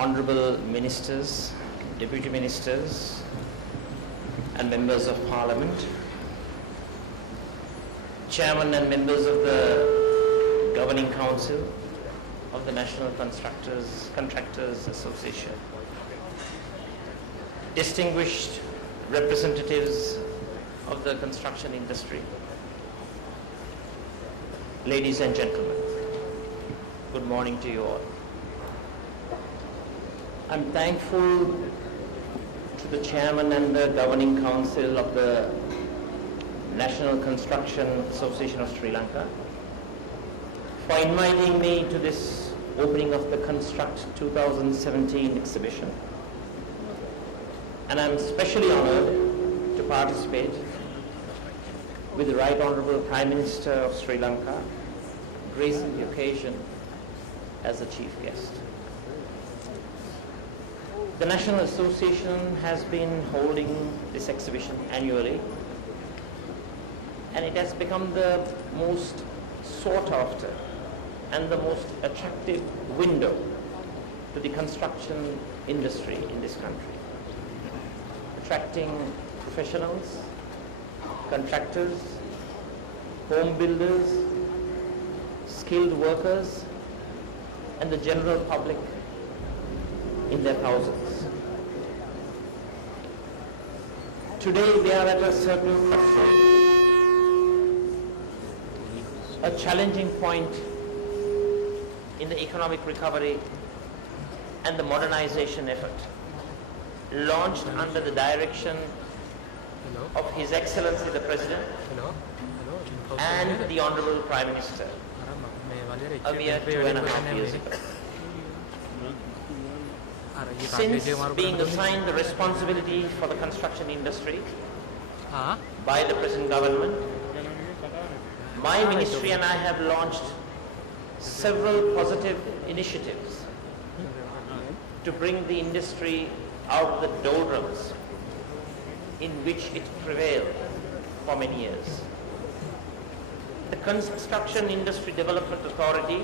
Honorable Ministers, Deputy Ministers, and Members of Parliament, Chairman and members of the Governing Council of the National Contractors Association, distinguished representatives of the construction industry, ladies and gentlemen, good morning to you all. I'm thankful to the Chairman and the Governing Council of the National Construction Association of Sri Lanka for inviting me to this opening of the Construct 2017 exhibition. And I'm especially honored to participate with the Right Honorable Prime Minister of Sri Lanka, gracing the occasion as the chief guest. The National Association has been holding this exhibition annually, and it has become the most sought after and the most attractive window to the construction industry in this country, attracting professionals, contractors, home builders, skilled workers, and the general public in their thousands. Today we are at a certain crossroad, a challenging point in the economic recovery and the modernization effort launched under the direction of His Excellency the President and the Honorable Prime Minister a mere 2.5 years ago. Since being assigned the responsibility for the construction industry by the present government, my ministry and I have launched several positive initiatives to bring the industry out of the doldrums in which it prevailed for many years. The Construction Industry Development Authority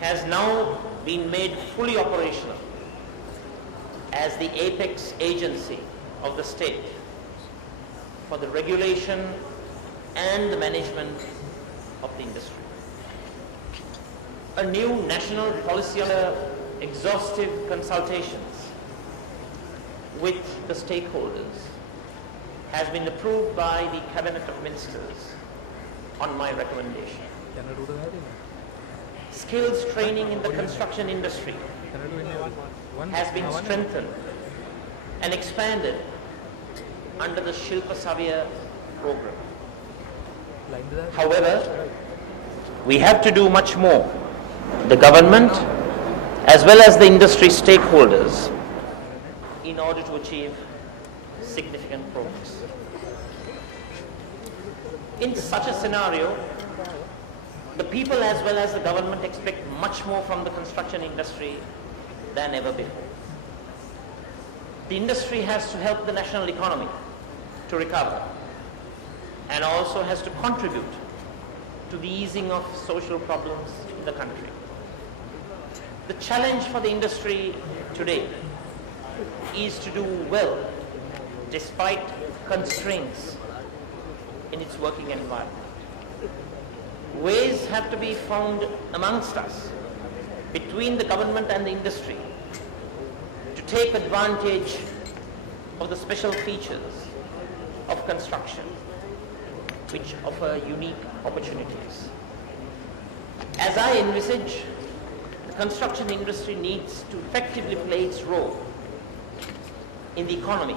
has now been made fully operational as the apex agency of the state for the regulation and the management of the industry. A new national policy on exhaustive consultations with the stakeholders has been approved by the Cabinet of Ministers on my recommendation. Skills training in the construction industry has been strengthened and expanded under the Shilpa Savya program. However, we have to do much more. The government as well as the industry stakeholders in order to achieve significant progress. In such a scenario, the people as well as the government expect much more from the construction industry than ever before. The industry has to help the national economy to recover and also has to contribute to the easing of social problems in the country. The challenge for the industry today is to do well despite constraints in its working environment. Ways have to be found amongst us, between the government and the industry, to take advantage of the special features of construction, which offer unique opportunities. As I envisage, the construction industry needs to effectively play its role in the economy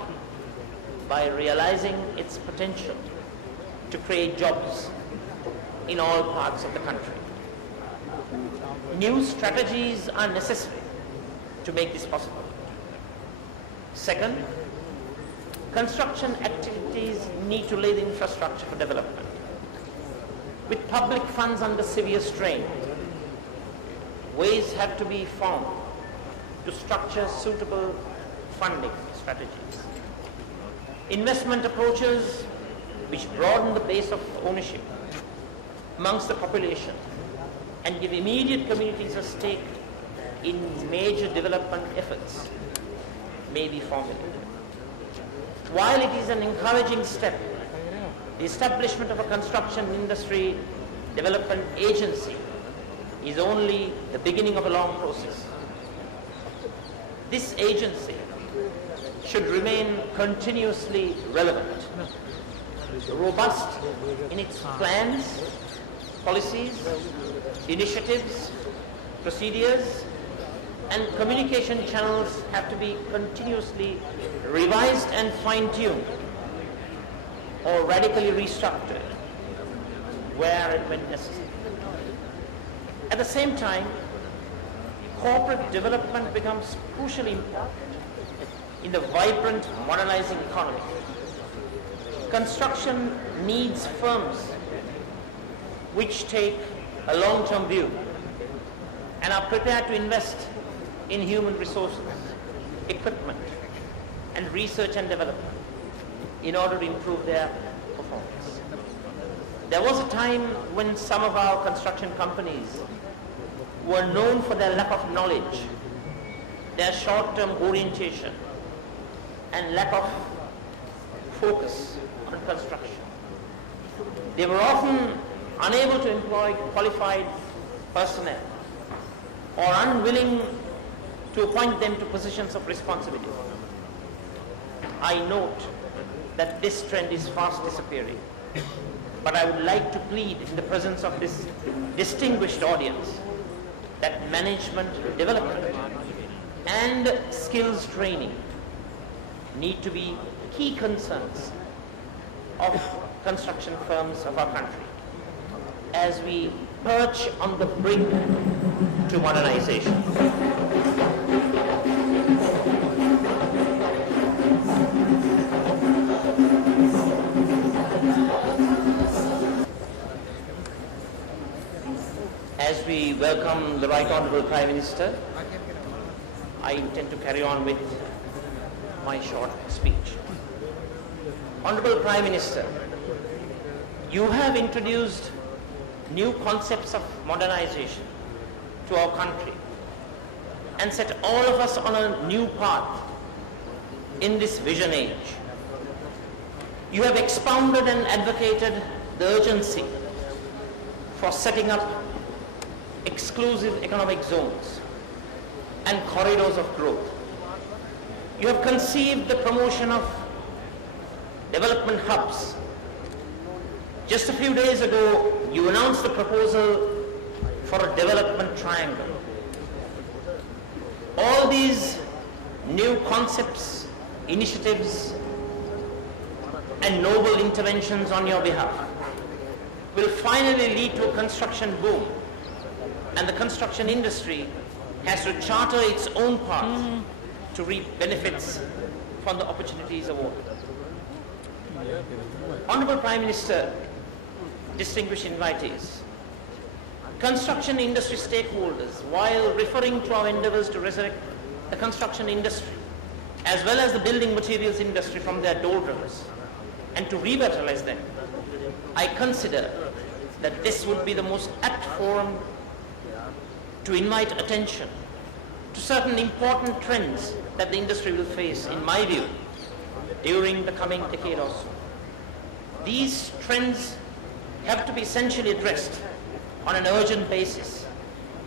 by realizing its potential to create jobs in all parts of the country. New strategies are necessary to make this possible. Second, construction activities need to lay the infrastructure for development. With public funds under severe strain, ways have to be found to structure suitable funding strategies. Investment approaches which broaden the base of ownership amongst the population and give immediate communities a stake in major development efforts may be formulated. While it is an encouraging step, the establishment of a construction industry development agency is only the beginning of a long process. This agency should remain continuously relevant, robust in its plans, policies, initiatives, procedures, and communication channels have to be continuously revised and fine-tuned or radically restructured where and when necessary. At the same time, corporate development becomes crucially important in the vibrant modernizing economy. Construction needs firms which take a long-term view and are prepared to invest in human resources, equipment, and research and development in order to improve their performance. There was a time when some of our construction companies were known for their lack of knowledge, their short-term orientation, and lack of focus on construction. They were often unable to employ qualified personnel or unwilling to appoint them to positions of responsibility. I note that this trend is fast disappearing, but I would like to plead in the presence of this distinguished audience that management development and skills training need to be key concerns of construction firms of our country as we perch on the brink to modernization. As we welcome the Right Honourable Prime Minister, I intend to carry on with my short speech. Honourable Prime Minister, you have introduced new concepts of modernization to our country and set all of us on a new path in this vision age. You have expounded and advocated the urgency for setting up exclusive economic zones and corridors of growth. You have conceived the promotion of development hubs. Just a few days ago, you announced the proposal for a development triangle. All these new concepts, initiatives, and noble interventions on your behalf will finally lead to a construction boom, and the construction industry has to charter its own path to reap benefits from the opportunities awarded. Honourable Prime Minister, distinguished invitees, construction industry stakeholders, while referring to our endeavours to resurrect the construction industry as well as the building materials industry from their doldrums and to revitalize them, I consider that this would be the most apt forum to invite attention to certain important trends that the industry will face, in my view, during the coming decade or so. These trends have to be essentially addressed on an urgent basis,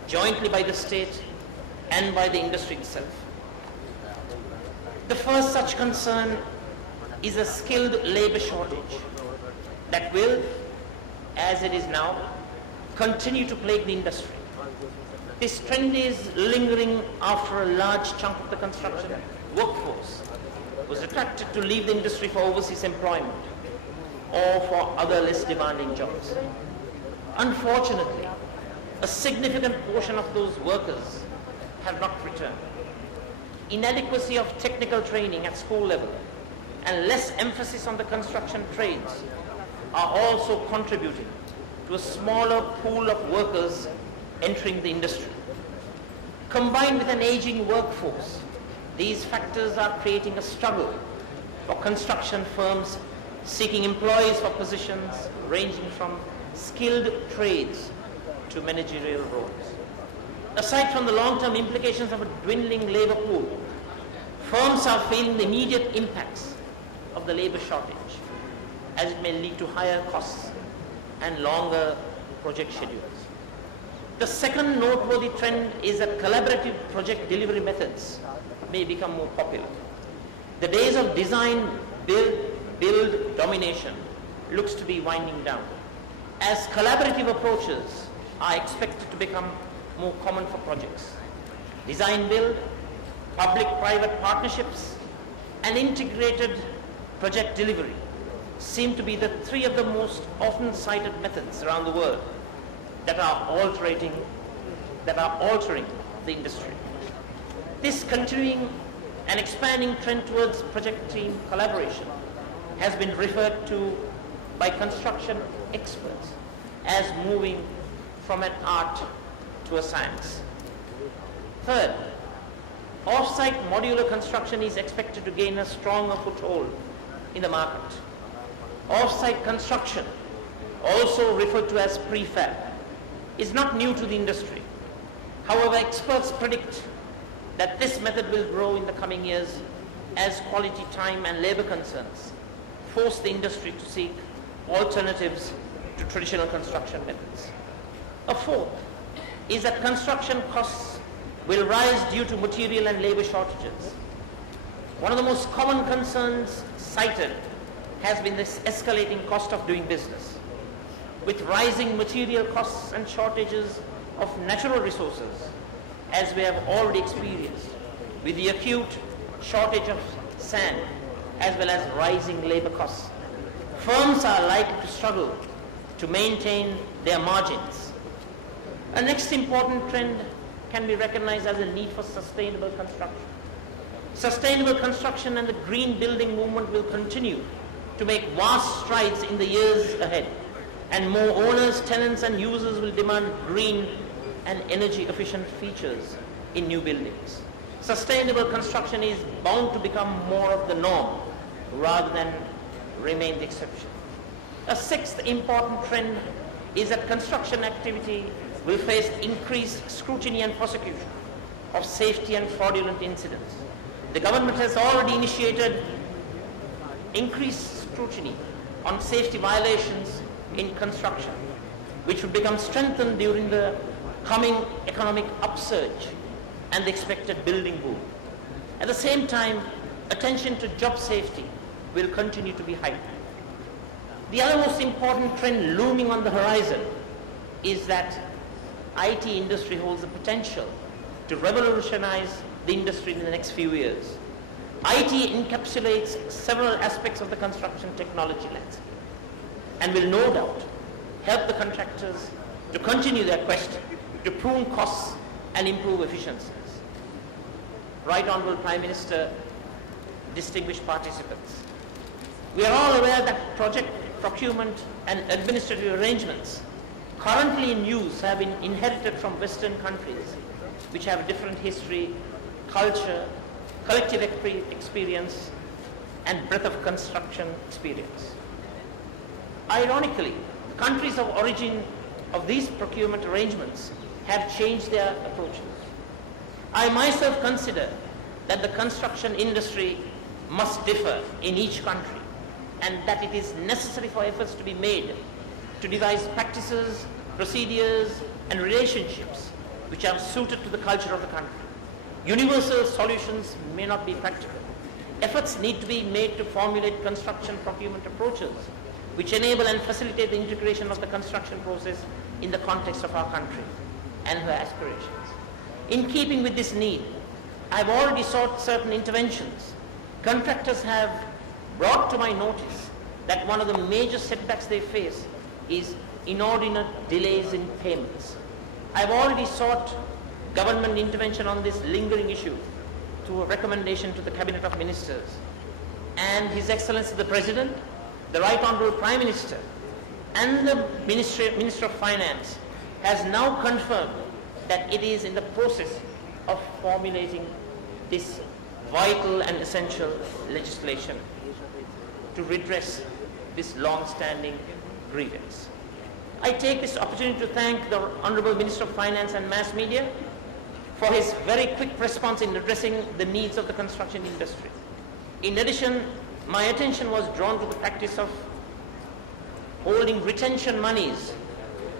jointly by the state and by the industry itself. The first such concern is a skilled labour shortage that will, as it is now, continue to plague the industry. This trend is lingering after a large chunk of the construction workforce was attracted to leave the industry for overseas employment or for other less demanding jobs. Unfortunately, a significant portion of those workers have not returned. Inadequacy of technical training at school level and less emphasis on the construction trades are also contributing to a smaller pool of workers entering the industry. Combined with an aging workforce, these factors are creating a struggle for construction firms seeking employees for positions ranging from skilled trades to managerial roles. Aside from the long-term implications of a dwindling labor pool, firms are feeling the immediate impacts of the labor shortage, as it may lead to higher costs and longer project schedules. The second noteworthy trend is that collaborative project delivery methods may become more popular. The days of design, build domination looks to be winding down, as collaborative approaches are expected to become more common for projects. Design build, public-private partnerships, and integrated project delivery seem to be the three of the most often cited methods around the world that are altering the industry. This continuing and expanding trend towards project team collaboration has been referred to by construction experts as moving from an art to a science. Third, off-site modular construction is expected to gain a stronger foothold in the market. Off-site construction, also referred to as prefab, is not new to the industry. However, experts predict that this method will grow in the coming years as quality time and labor concerns force the industry to seek alternatives to traditional construction methods. A fourth is that construction costs will rise due to material and labor shortages. One of the most common concerns cited has been this escalating cost of doing business. With rising material costs and shortages of natural resources, as we have already experienced, with the acute shortage of sand, as well as rising labor costs, firms are likely to struggle to maintain their margins. A next important trend can be recognized as a need for sustainable construction. Sustainable construction and the green building movement will continue to make vast strides in the years ahead, and more owners, tenants, and users will demand green and energy efficient features in new buildings. Sustainable construction is bound to become more of the norm rather than remain the exception. A sixth important trend is that construction activity will face increased scrutiny and prosecution of safety and fraudulent incidents. The government has already initiated increased scrutiny on safety violations in construction, which will become strengthened during the coming economic upsurge and the expected building boom. At the same time, attention to job safety will continue to be heightened. The other most important trend looming on the horizon is that IT industry holds the potential to revolutionize the industry in the next few years. IT encapsulates several aspects of the construction technology landscape and will no doubt help the contractors to continue their quest to prune costs and improve efficiencies. Right Honourable Prime Minister, distinguished participants, we are all aware that project procurement and administrative arrangements currently in use have been inherited from Western countries which have a different history, culture, collective experience, and breadth of construction experience. Ironically, the countries of origin of these procurement arrangements have changed their approaches. I myself consider that the construction industry must differ in each country, and that it is necessary for efforts to be made to devise practices, procedures, and relationships which are suited to the culture of the country. Universal solutions may not be practical. Efforts need to be made to formulate construction procurement approaches which enable and facilitate the integration of the construction process in the context of our country and her aspirations. In keeping with this need, I have already sought certain interventions. Contractors have brought to my notice that one of the major setbacks they face is inordinate delays in payments. I have already sought government intervention on this lingering issue through a recommendation to the Cabinet of Ministers. And His Excellency the President, the Right Honourable Prime Minister, and the Minister of Finance has now confirmed that it is in the process of formulating this vital and essential legislation to redress this long-standing grievance. I take this opportunity to thank the Honourable Minister of Finance and Mass Media for his very quick response in addressing the needs of the construction industry. In addition, my attention was drawn to the practice of holding retention monies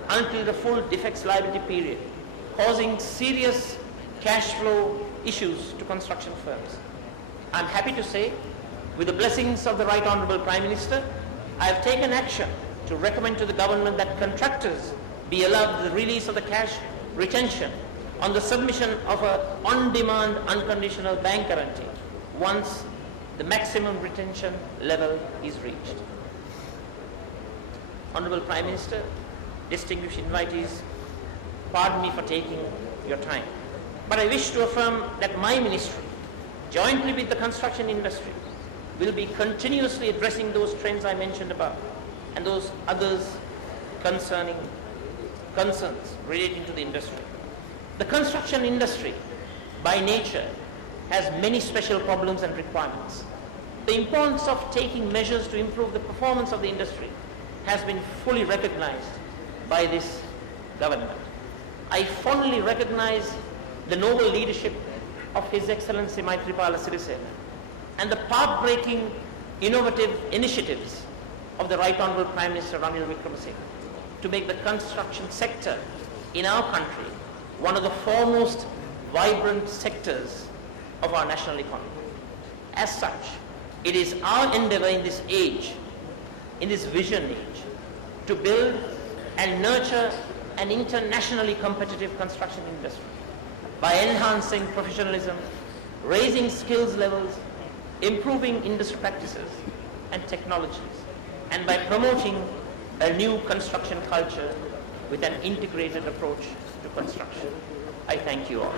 until the full defects liability period, causing serious cash flow issues to construction firms. I'm happy to say, with the blessings of the Right Honourable Prime Minister, I have taken action to recommend to the government that contractors be allowed the release of the cash retention on the submission of an on-demand unconditional bank guarantee once the maximum retention level is reached. Honourable Prime Minister, distinguished invitees, pardon me for taking your time, but I wish to affirm that my ministry, jointly with the construction industry, will be continuously addressing those trends I mentioned above and those others concerns relating to the industry. The construction industry, by nature, has many special problems and requirements. The importance of taking measures to improve the performance of the industry has been fully recognized by this government. I fondly recognize the noble leadership of His Excellency Maithripala Sirisena and the path-breaking, innovative initiatives of the Right Honourable Prime Minister Ranil Wickremesinghe to make the construction sector in our country one of the foremost vibrant sectors of our national economy. As such, it is our endeavour in this age, in this vision age, to build and nurture an internationally competitive construction industry by enhancing professionalism, raising skills levels, improving industry practices and technologies, and by promoting a new construction culture with an integrated approach to construction. I thank you all.